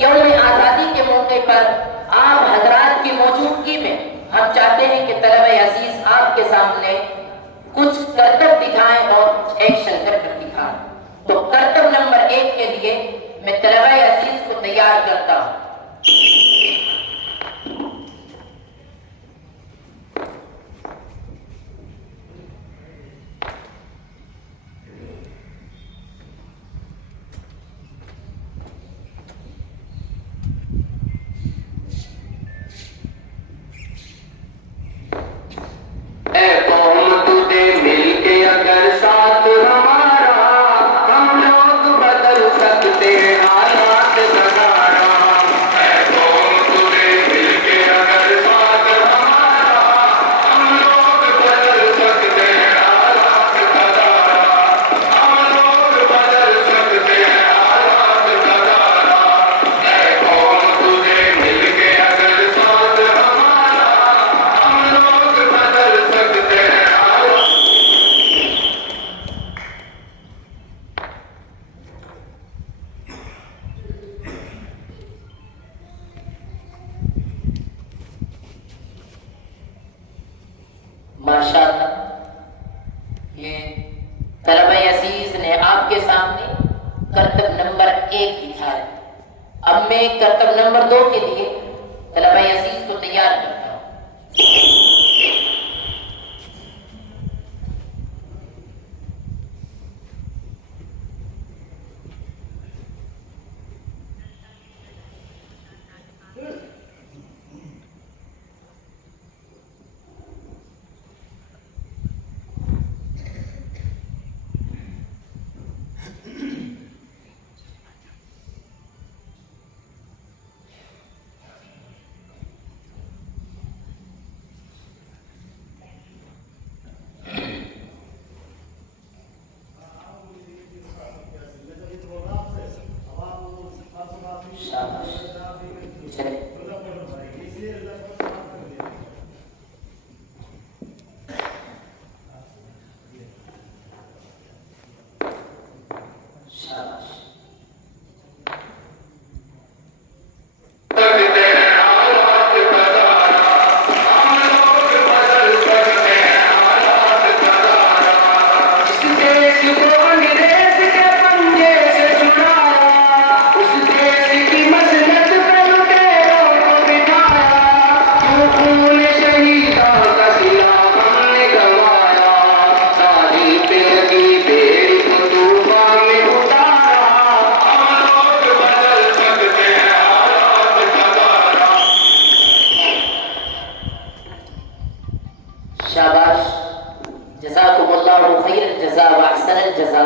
यौम आज़ादी के मौके पर आप हजरात की मौजूदगी में हम चाहते हैं कि तलबे अजीज आपके सामने कुछ करतब दिखाएं और एक्शन कर दिखाएं। तो करतब नंबर 1 के लिए मैं तलबे अजीज को तैयार करता हूं। माशाअल्लाह, ये तलबे अजीज ने आपके सामने करतब नंबर 1 दिखाया। अब मैं करतब नंबर 2 के लिए तलबे अजीज को तैयार करता हूँ। शाबाश, जज़ाकुमुल्लाहु खैरल जज़ा व अहसनल जज़ा।